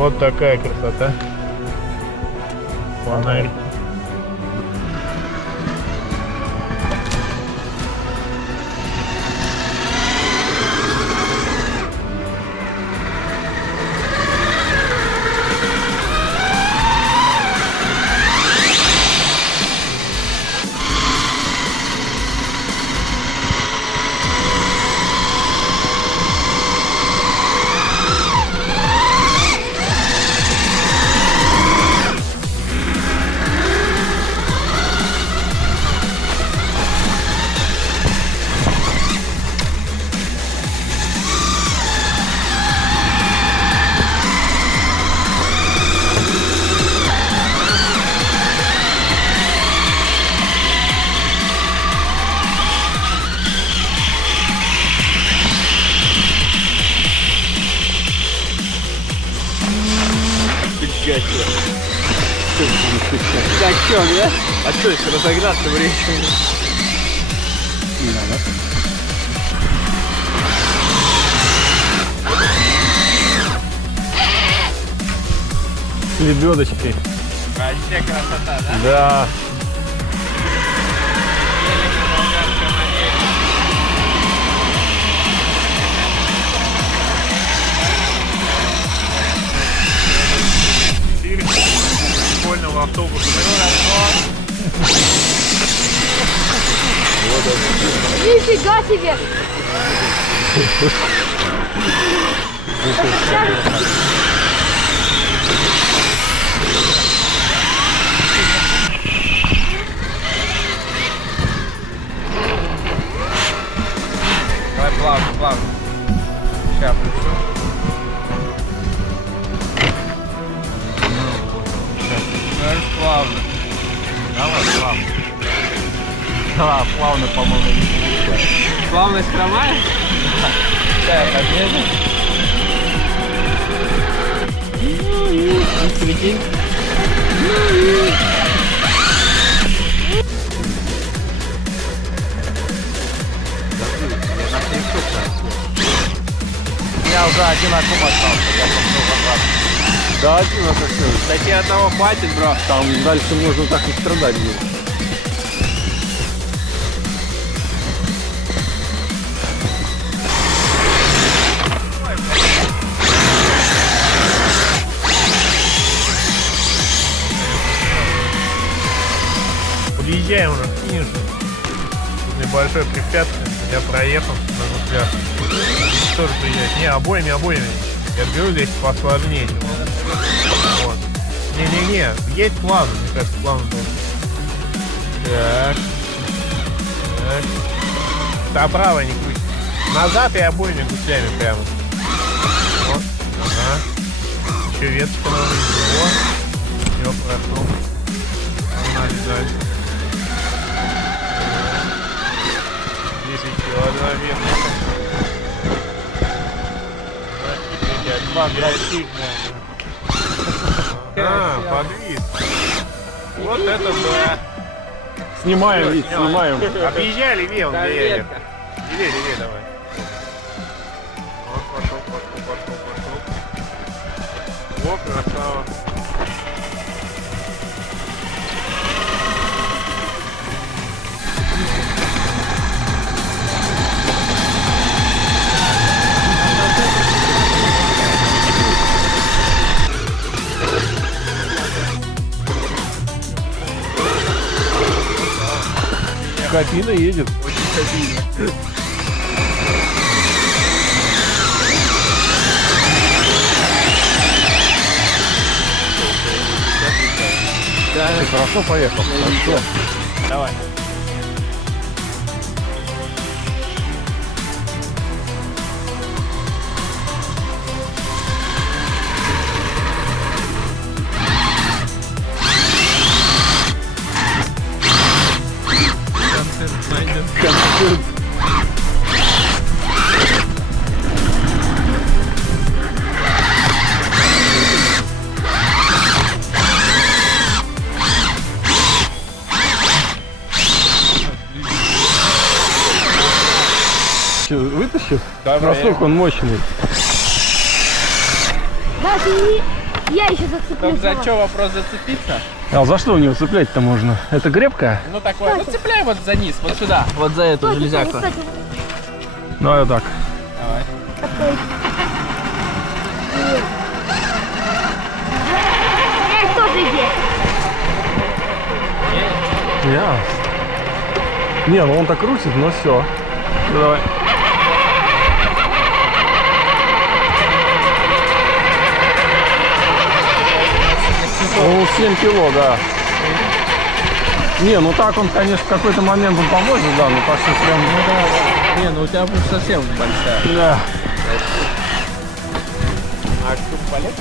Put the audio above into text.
Вот такая красота. Фонарь. Так что, да? А что, если разогнаться времени? Не надо. Лебедочки. Вообще красота, да? Да. Школьного автобуса. Нифига себе! Давай плавно, плавно. Сейчас пришлю. Сейчас плавно. Давай, плавно. Да, плавно, по-моему, не получается. Плавность хромает? Так, отмена. Прикинь. Я уже один окум остался, я попробую обратно. Да, один у нас остался. Так и одного хватит, бро. Там дальше можно так и страдать будет. Подъезжаем уже к финишу. Тут небольшое препятствие. Я проехал на пляж. Здесь тоже приезжать. Не, обоими. Я говорю, здесь посложнее. Вот. Не-не-не, едь плавно, мне кажется, плавно тоже. Так. Да, право не крути. Назад и обоими гусями прямо. Вот. Ага. Еще веточка надо. Вот. Все, прошел. Погнали дальше. Здесь еще одна веточка. Подвис. Вот это да. Снимаем, Вить, снимаем. Объезжай левее, он Да, левее. ветка. Левее, давай. Вот, пошел. Вот, красава. Кабина едет. Да, Ты хорошо поехал. Хорошо. Давай. Концерт. Вытащил? Давай. Насколько он мощный. Даже не... Я еще зацеплю. Так за что вопрос зацепиться? А за что у него цеплять-то можно? Это гребка? Ну такое, ну цепляй вот за низ, вот сюда, вот за эту железяку. Давай вот так. Давай. Тоже есть. Я. Не, ну он так крутит, но все. Давай. Ну, 7 кило, да. Не, ну так он, конечно, в какой-то момент он поможет, да, но так что прям... Ну да. Не, ну у тебя будет совсем большая. Да. А что, полет?